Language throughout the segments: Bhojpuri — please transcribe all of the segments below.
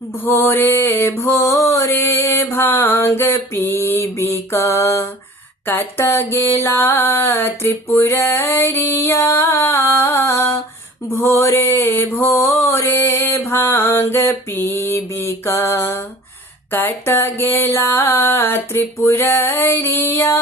भोरे भोरे भांग पीबिका कत गेला त्रिपुररिया। भोरे भोरे भांग पीबिका कत गेला त्रिपुररिया।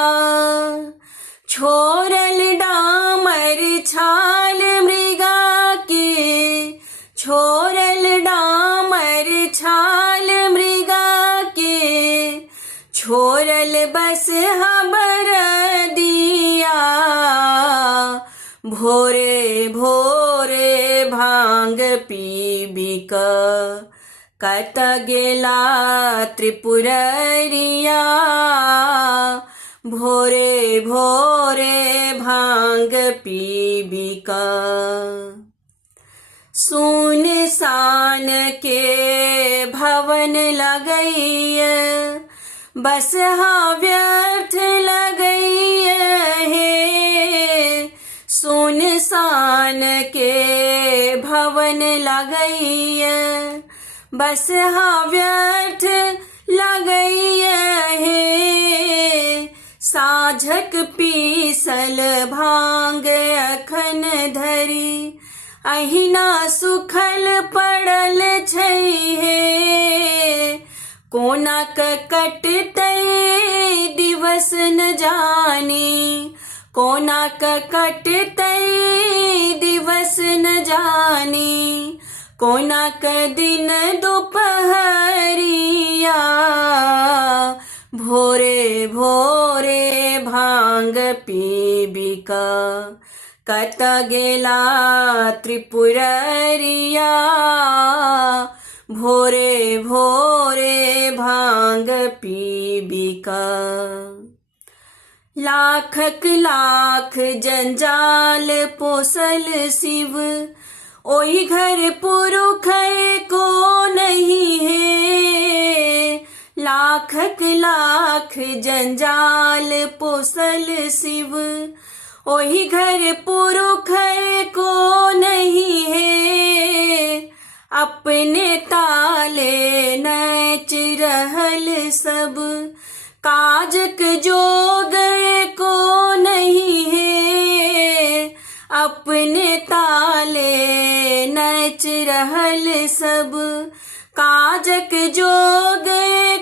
छोरल डामर छाल मृगा के, छोरल डामर छाल मृगा के, छोरल बस हबर दिया। भोरे भोरे भांग पीबिका कत गेला त्रिपुररिया। भोरे भोरे भांग पीबिका। सुनसान के भवन लगई, बस व्यर्थ लगई है। सुनसान के भवन लगई, बस व्यर्थ लगई है। साझक पीसल भांग अखन धरी, अहिना सुखल पड़ल छै हे। कोना कटतै दिवस न जाने, कोना कटतै दिवस न जाने। कोना दिन दोपहरिया। भोरे भोरे भांग पीबिका कत गेला त्रिपुररिया। भोरे भोरे भांग पीबिका। लाखक लाख जंजाल पोसल शिव, ओई घर पुरुष को नहीं है। लाखक लाख जंजाल पोसल शिव, ओही घर पुरुष को नहीं है। अपने ताले नच रहल सब, काजक जोग को नहीं है। अपने ताले नच रहल सब, काजक जोग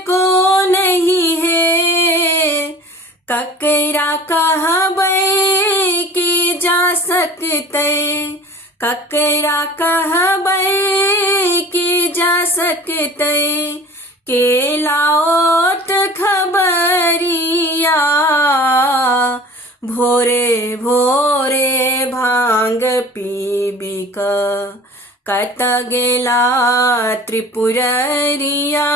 को नहीं है। ककरा कहबै कि जा सकते, ककरा कहबै कि जा सकते। के लाओत खबरिया। भोरे भोरे भांग पीबिका कत गेला त्रिपुररिया।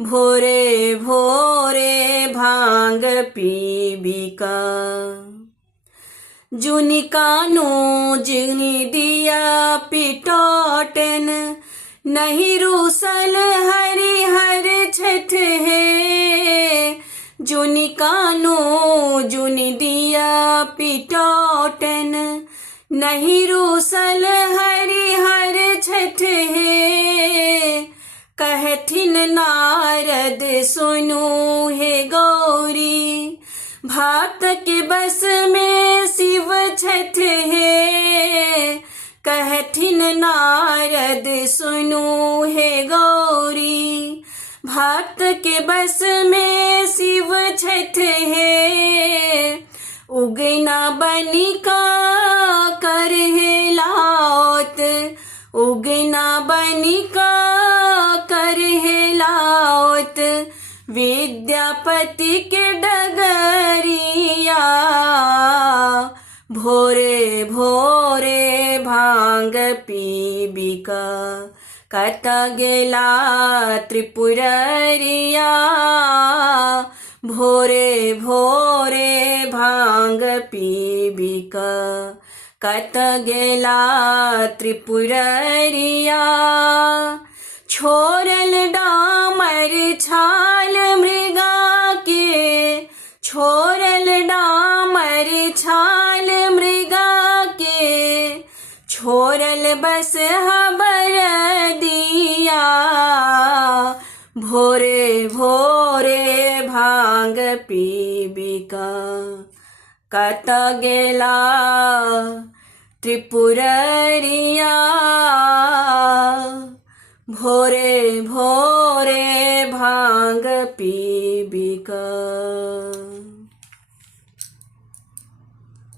भोरे भोरे भांग पीबिका। जुनि कानो जुनि दिया पिटोटन, नहीं रूसल हरि हर छठ है। जुनि कानो जुनि दिया पिटोटन, नहीं रूसल हरि हर छठ है। कहथिन नारद सुनो हे गौरी, भक्त के बस में शिव छठ है। कहथिन नारद सुनो हे गौरी, भक्त के बस में शिव छठ है। उगना बनिका कर हेलाओत, उगना बनिका कर हेलाओत। विद्यापति के डगरिया। भोरे भोरे भांग पीबिका कत गेला त्रिपुररिया। भोरे भोरे भांग पीबिका कत गेला त्रिपुररिया। छोरल डामर छाल मृगा के, छोरल डामर छाल मृगा के, छोरल बस हबर दी। भोरे भोरे भांग पीबिका कत गेला त्रिपुररिया भोरे भोरे भांग पीबिका।